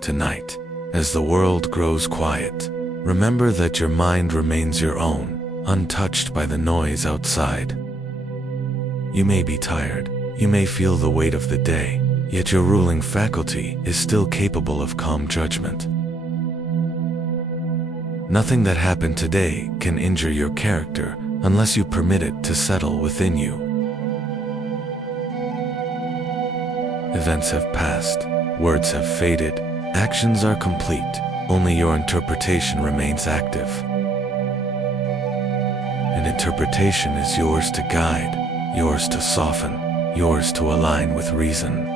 Tonight, as the world grows quiet, remember that your mind remains your own, untouched by the noise outside. You may be tired, you may feel the weight of the day, yet your ruling faculty is still capable of calm judgment. Nothing that happened today can injure your character unless you permit it to settle within you. Events have passed, words have faded, actions are complete, only your interpretation remains active. And interpretation is yours to guide, yours to soften, yours to align with reason.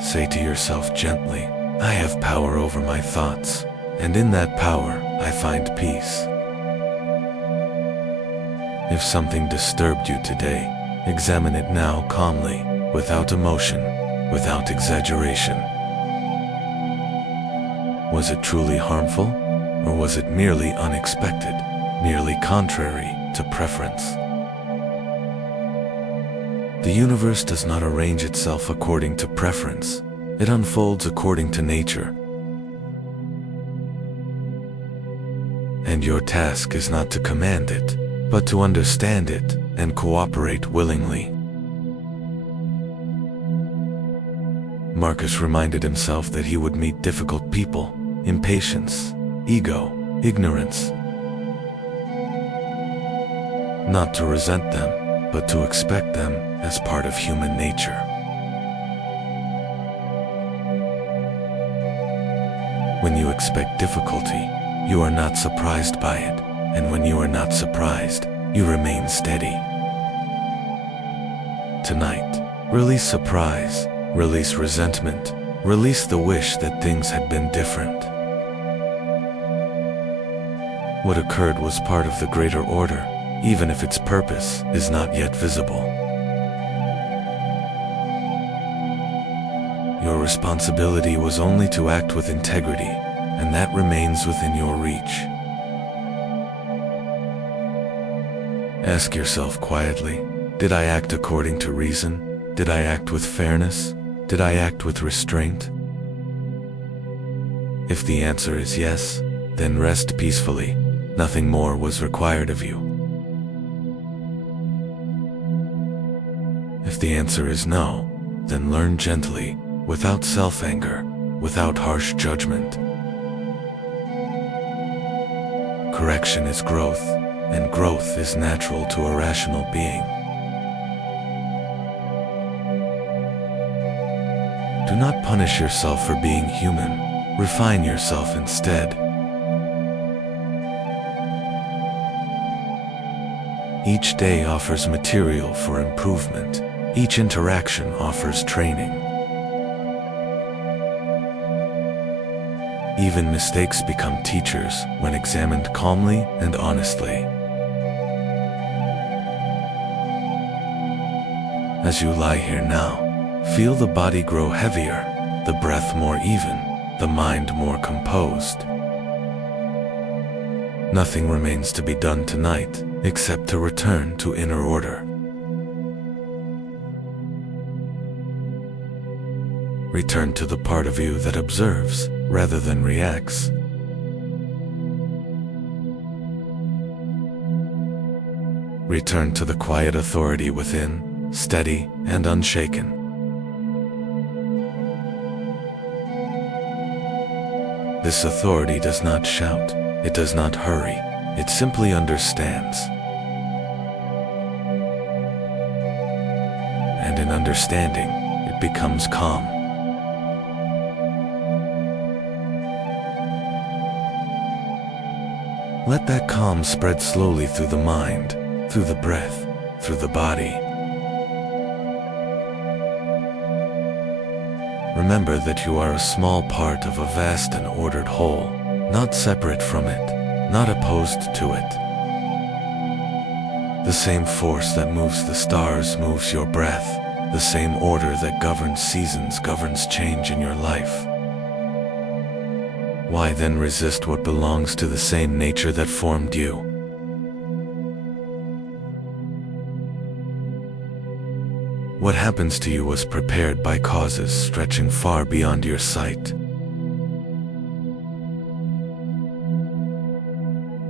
Say to yourself gently, I have power over my thoughts, and in that power, I find peace. If something disturbed you today, examine it now calmly, without emotion, without exaggeration. Was it truly harmful, or was it merely unexpected, merely contrary to preference? The universe does not arrange itself according to preference. It unfolds according to nature. And your task is not to command it, but to understand it and cooperate willingly. Marcus reminded himself that he would meet difficult people, impatience, ego, ignorance. Not to resent them, but to expect them as part of human nature. When you expect difficulty, you are not surprised by it, and when you are not surprised, you remain steady. Tonight, release surprise, release resentment, release the wish that things had been different. What occurred was part of the greater order, even if its purpose is not yet visible. Your responsibility was only to act with integrity, and that remains within your reach. Ask yourself quietly, did I act according to reason? Did I act with fairness? Did I act with restraint? If the answer is yes, then rest peacefully. Nothing more was required of you. If the answer is no, then learn gently, without self-anger, without harsh judgment. Correction is growth, and growth is natural to a rational being. Do not punish yourself for being human. Refine yourself instead. Each day offers material for improvement. Each interaction offers training. Even mistakes become teachers when examined calmly and honestly. As you lie here now, feel the body grow heavier, the breath more even, the mind more composed. Nothing remains to be done tonight except to return to inner order. Return to the part of you that observes rather than reacts. Return to the quiet authority within, steady and unshaken. This authority does not shout, it does not hurry, it simply understands. And in understanding, it becomes calm. Let that calm spread slowly through the mind, through the breath, through the body. Remember that you are a small part of a vast and ordered whole, not separate from it, not opposed to it. The same force that moves the stars moves your breath. The same order that governs seasons governs change in your life. Why then resist what belongs to the same nature that formed you? What happens to you was prepared by causes stretching far beyond your sight.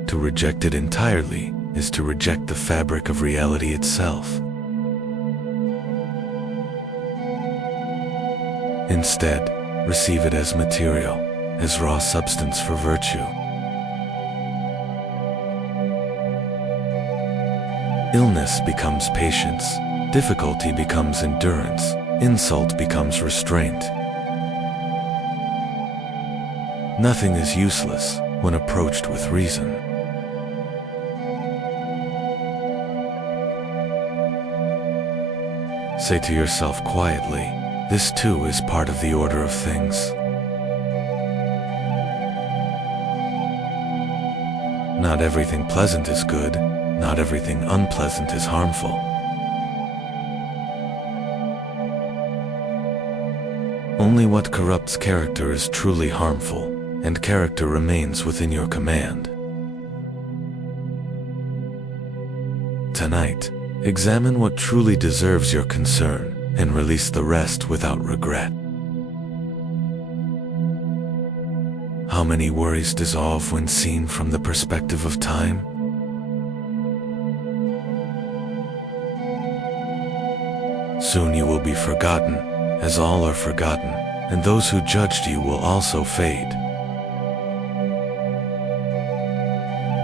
To reject it entirely is to reject the fabric of reality itself. Instead, receive it as material, as raw substance for virtue. Illness becomes patience, difficulty becomes endurance, insult becomes restraint. Nothing is useless when approached with reason. Say to yourself quietly, this too is part of the order of things. Not everything pleasant is good, not everything unpleasant is harmful. Only what corrupts character is truly harmful, and character remains within your command. Tonight, examine what truly deserves your concern and release the rest without regret. How many worries dissolve when seen from the perspective of time? Soon you will be forgotten, as all are forgotten, and those who judged you will also fade.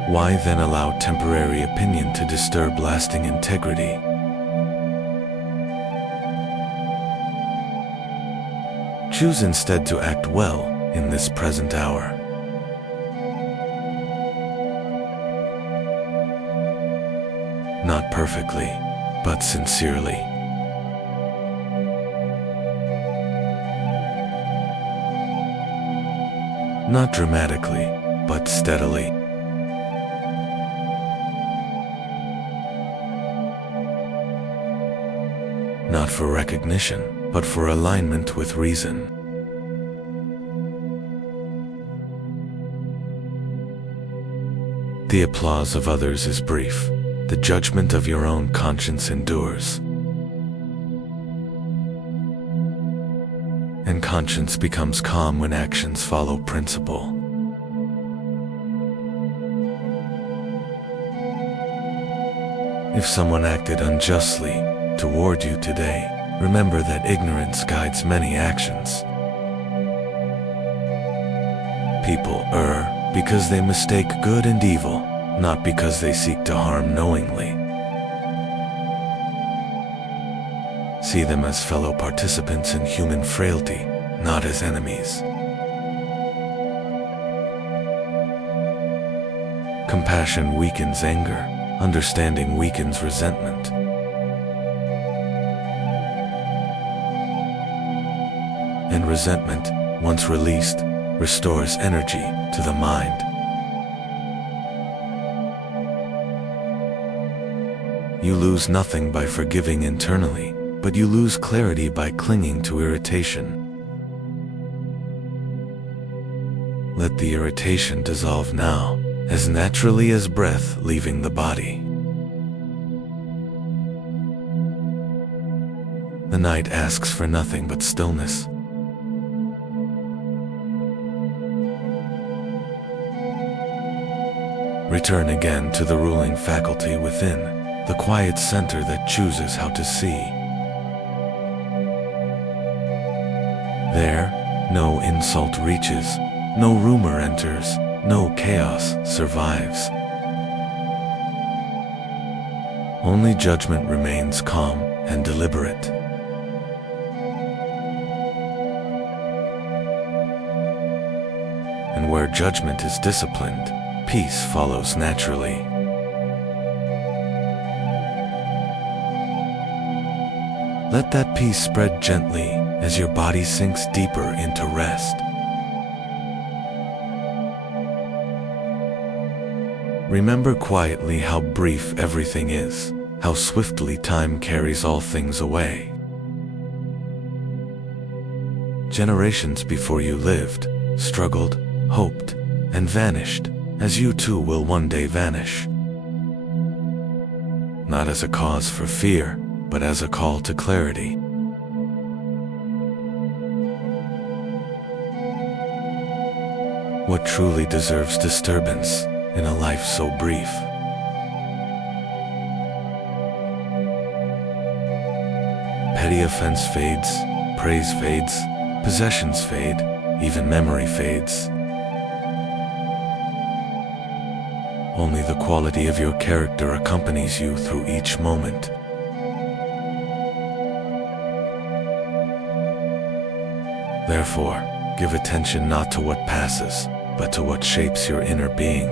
Why then allow temporary opinion to disturb lasting integrity? Choose instead to act well in this present hour. Not perfectly, but sincerely. Not dramatically, but steadily. Not for recognition, but for alignment with reason. The applause of others is brief. The judgment of your own conscience endures. And conscience becomes calm when actions follow principle. If someone acted unjustly toward you today, remember that ignorance guides many actions. People err because they mistake good and evil, not because they seek to harm knowingly. See them as fellow participants in human frailty, not as enemies. Compassion weakens anger, understanding weakens resentment. And resentment, once released, restores energy to the mind. You lose nothing by forgiving internally, but you lose clarity by clinging to irritation. Let the irritation dissolve now, as naturally as breath leaving the body. The night asks for nothing but stillness. Return again to the ruling faculty within, the quiet center that chooses how to see. There, no insult reaches, no rumor enters, no chaos survives. Only judgment remains calm and deliberate. And where judgment is disciplined, peace follows naturally. Let that peace spread gently as your body sinks deeper into rest. Remember quietly how brief everything is, how swiftly time carries all things away. Generations before you lived, struggled, hoped, and vanished, as you too will one day vanish. Not as a cause for fear, but as a call to clarity. What truly deserves disturbance in a life so brief? Petty offense fades, praise fades, possessions fade, even memory fades. Only the quality of your character accompanies you through each moment. Therefore, give attention not to what passes, but to what shapes your inner being.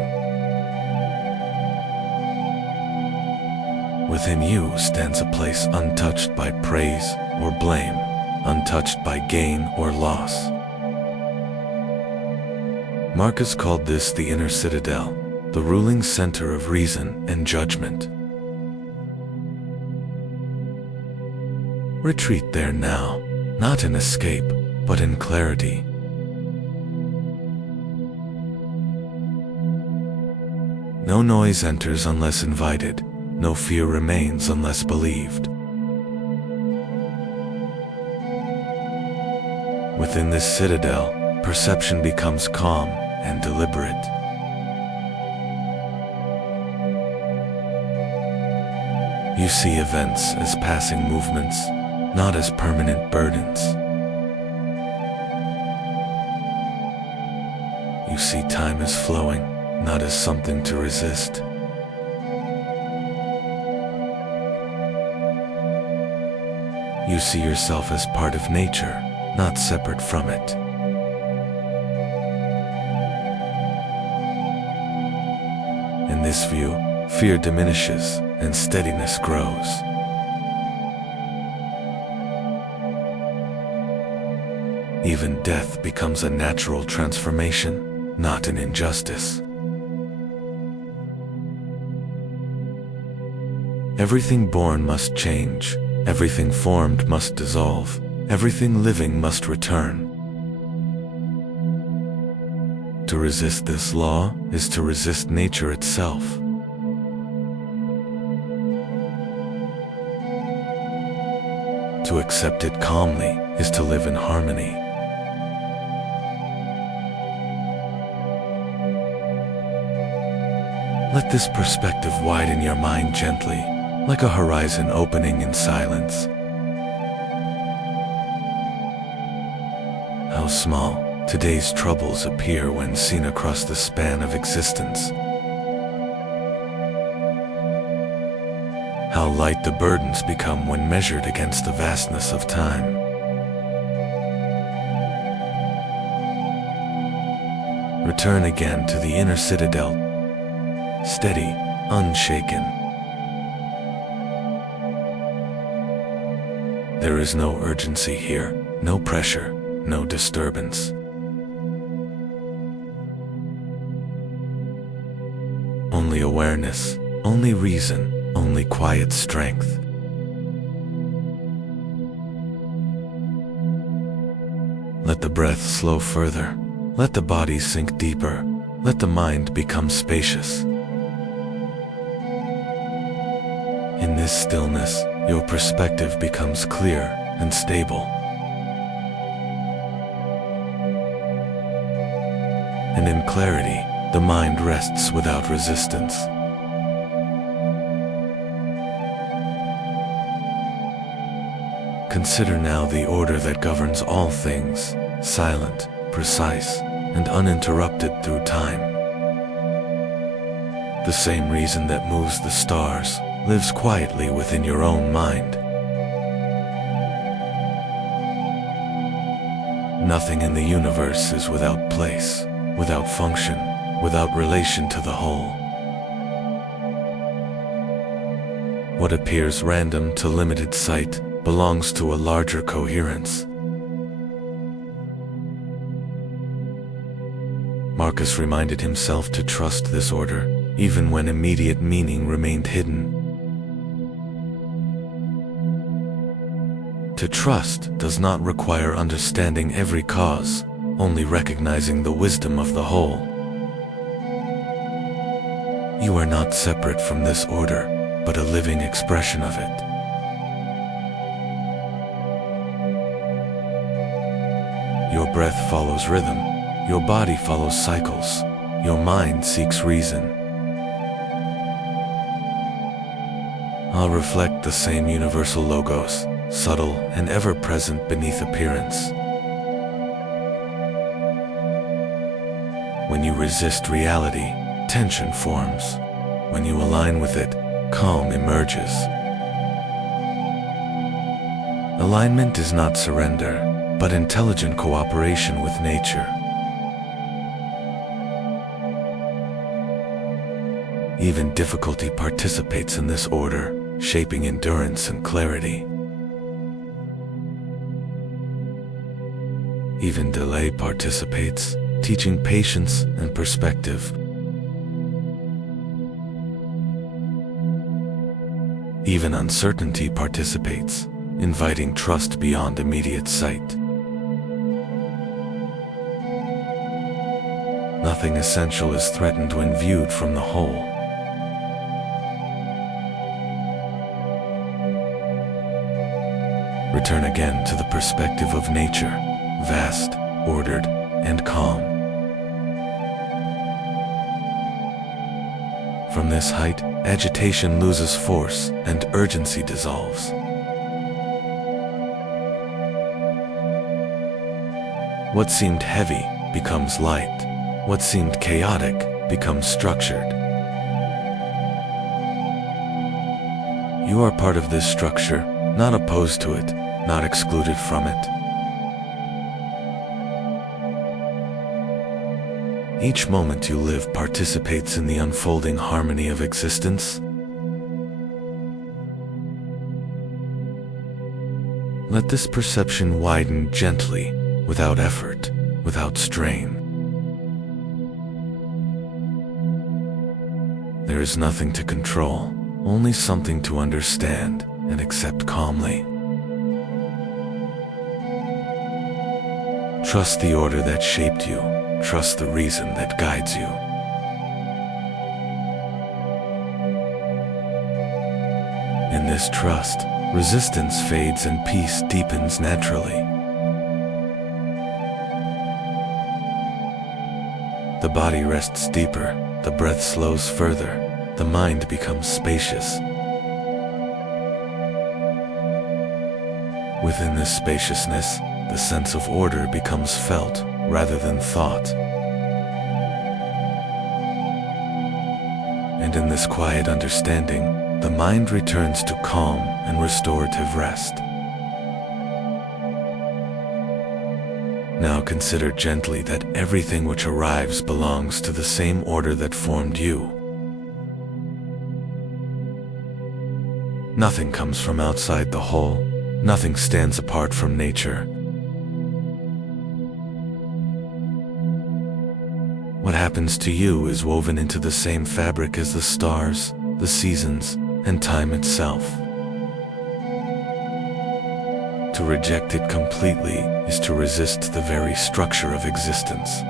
Within you stands a place untouched by praise or blame, untouched by gain or loss. Marcus called this the inner citadel, the ruling center of reason and judgment. Retreat there now, not in escape, but in clarity. No noise enters unless invited, no fear remains unless believed. Within this citadel, perception becomes calm and deliberate. You see events as passing movements, not as permanent burdens. You see time as flowing, not as something to resist. You see yourself as part of nature, not separate from it. In this view, fear diminishes and steadiness grows. Even death becomes a natural transformation, not an injustice. Everything born must change, everything formed must dissolve, everything living must return. To resist this law is to resist nature itself. To accept it calmly is to live in harmony. Let this perspective widen your mind gently, like a horizon opening in silence. How small today's troubles appear when seen across the span of existence. How light the burdens become when measured against the vastness of time. Return again to the inner citadel, steady, unshaken. There is no urgency here, no pressure, no disturbance. Only awareness, only reason, only quiet strength. Let the breath slow further, let the body sink deeper, let the mind become spacious. In this stillness, your perspective becomes clear and stable. And in clarity, the mind rests without resistance. Consider now the order that governs all things, silent, precise, and uninterrupted through time. The same reason that moves the stars lives quietly within your own mind. Nothing in the universe is without place, without function, without relation to the whole. What appears random to limited sight belongs to a larger coherence. Marcus reminded himself to trust this order, even when immediate meaning remained hidden. To trust does not require understanding every cause, only recognizing the wisdom of the whole. You are not separate from this order, but a living expression of it. Your breath follows rhythm. Your body follows cycles. Your mind seeks reason. I'll reflect the same universal logos, subtle and ever-present beneath appearance. When you resist reality, tension forms. When you align with it, calm emerges. Alignment is not surrender, but intelligent cooperation with nature. Even difficulty participates in this order, shaping endurance and clarity. Even delay participates, teaching patience and perspective. Even uncertainty participates, inviting trust beyond immediate sight. Nothing essential is threatened when viewed from the whole. Return again to the perspective of nature, vast, ordered, and calm. From this height, agitation loses force and urgency dissolves. What seemed heavy becomes light. What seemed chaotic becomes structured. You are part of this structure, not opposed to it, not excluded from it. Each moment you live participates in the unfolding harmony of existence. Let this perception widen gently, without effort, without strain. There is nothing to control, only something to understand and accept calmly. Trust the order that shaped you. Trust the reason that guides you. In this trust, resistance fades and peace deepens naturally. The body rests deeper, the breath slows further, the mind becomes spacious. Within this spaciousness, the sense of order becomes felt rather than thought. And in this quiet understanding, the mind returns to calm and restorative rest. Now consider gently that everything which arrives belongs to the same order that formed you. Nothing comes from outside the whole, nothing stands apart from nature. What happens to you is woven into the same fabric as the stars, the seasons, and time itself. To reject it completely is to resist the very structure of existence.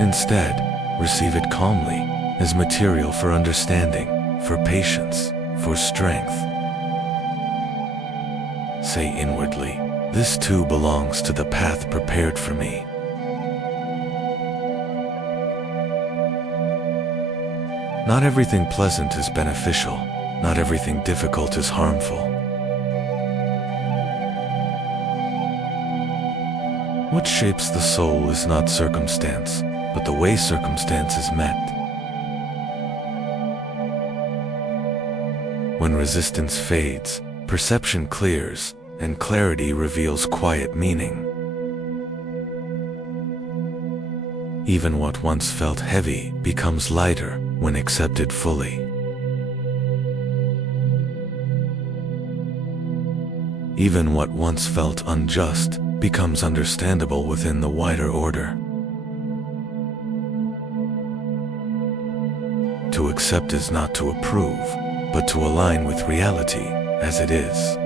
Instead, receive it calmly, as material for understanding, for patience, for strength. Say inwardly, "This too belongs to the path prepared for me." Not everything pleasant is beneficial. Not everything difficult is harmful. What shapes the soul is not circumstance, but the way circumstance is met. When resistance fades, perception clears, and clarity reveals quiet meaning. Even what once felt heavy becomes lighter when accepted fully. Even what once felt unjust becomes understandable within the wider order. To accept is not to approve, but to align with reality as it is.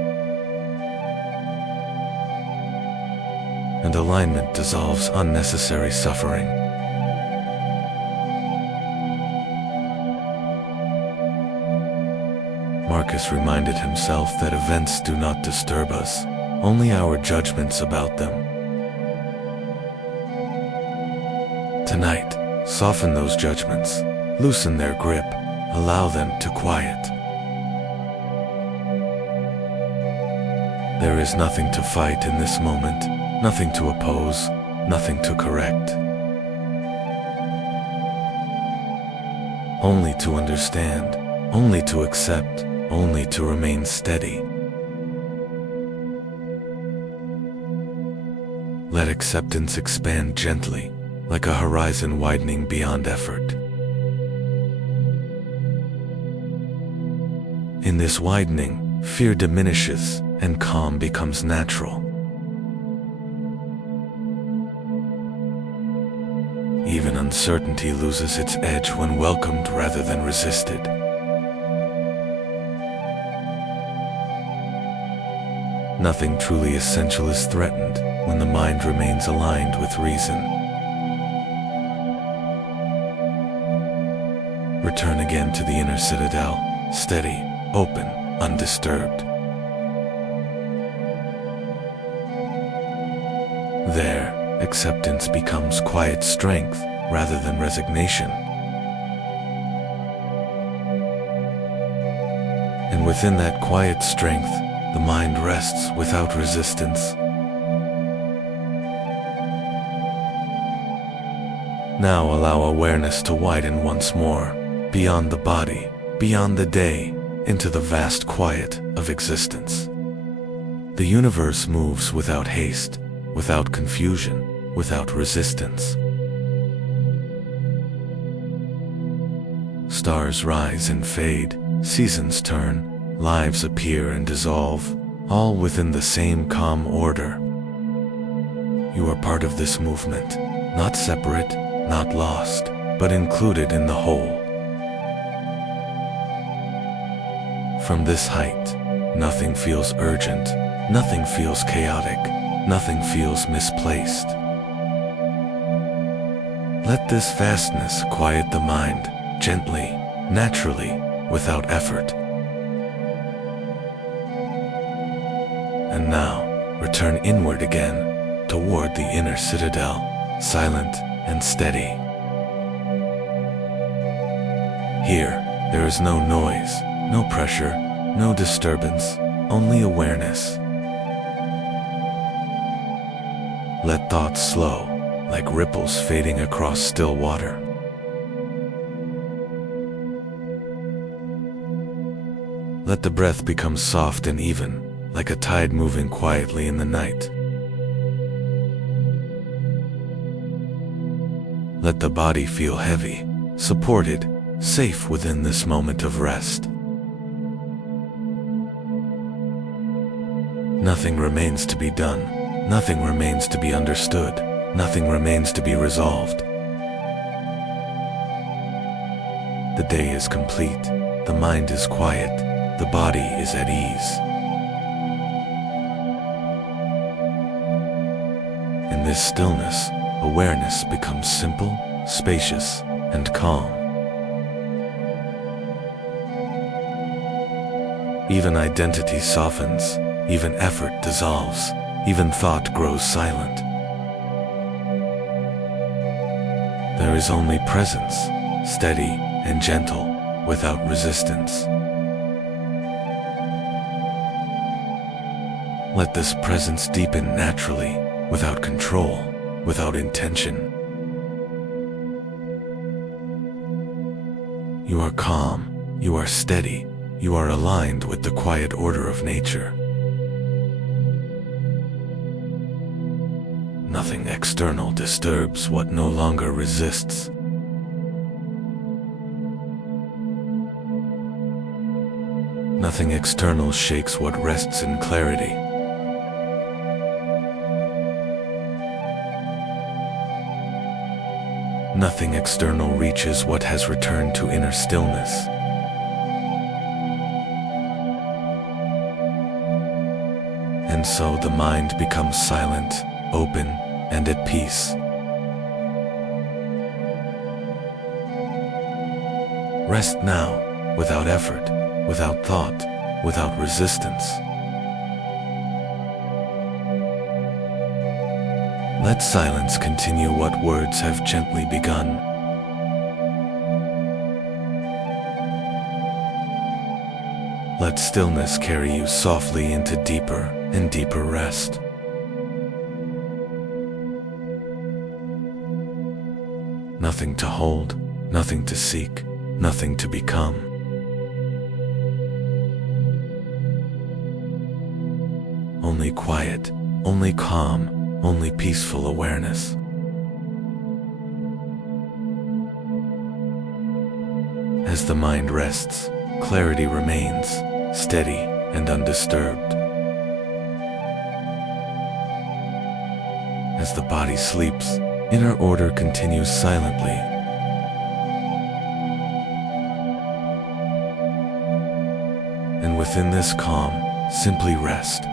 And alignment dissolves unnecessary suffering. Marcus reminded himself that events do not disturb us, only our judgments about them. Tonight, soften those judgments, loosen their grip, allow them to quiet. There is nothing to fight in this moment, nothing to oppose, nothing to correct. Only to understand, only to accept, only to remain steady. Let acceptance expand gently, like a horizon widening beyond effort. In this widening, fear diminishes and calm becomes natural. Even uncertainty loses its edge when welcomed rather than resisted. Nothing truly essential is threatened when the mind remains aligned with reason. Return again to the inner citadel, steady, open, undisturbed. There, acceptance becomes quiet strength rather than resignation. And within that quiet strength, the mind rests without resistance. Now allow awareness to widen once more, beyond the body, beyond the day, into the vast quiet of existence. The universe moves without haste, without confusion, without resistance. Stars rise and fade, seasons turn, lives appear and dissolve, all within the same calm order. You are part of this movement, not separate, not lost, but included in the whole. From this height, nothing feels urgent, nothing feels chaotic, nothing feels misplaced. Let this vastness quiet the mind, gently, naturally, without effort. And now, return inward again, toward the inner citadel, silent and steady. Here, there is no noise, no pressure, no disturbance, only awareness. Let thoughts slow, like ripples fading across still water. Let the breath become soft and even, like a tide moving quietly in the night. Let the body feel heavy, supported, safe within this moment of rest. Nothing remains to be done, nothing remains to be understood, nothing remains to be resolved. The day is complete, the mind is quiet, the body is at ease. In this stillness, awareness becomes simple, spacious, and calm. Even identity softens, even effort dissolves, even thought grows silent. There is only presence, steady and gentle, without resistance. Let this presence deepen naturally, without control, without intention. You are calm, you are steady, you are aligned with the quiet order of nature. Nothing external disturbs what no longer resists. Nothing external shakes what rests in clarity. Nothing external reaches what has returned to inner stillness. And so the mind becomes silent, open, and at peace. Rest now, without effort, without thought, without resistance. Let silence continue what words have gently begun. Let stillness carry you softly into deeper and deeper rest. Nothing to hold, nothing to seek, nothing to become. Only quiet, only calm, only peaceful awareness. As the mind rests, clarity remains, steady and undisturbed. As the body sleeps, inner order continues silently. And within this calm, simply rest.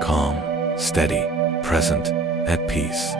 Calm, steady, present, at peace.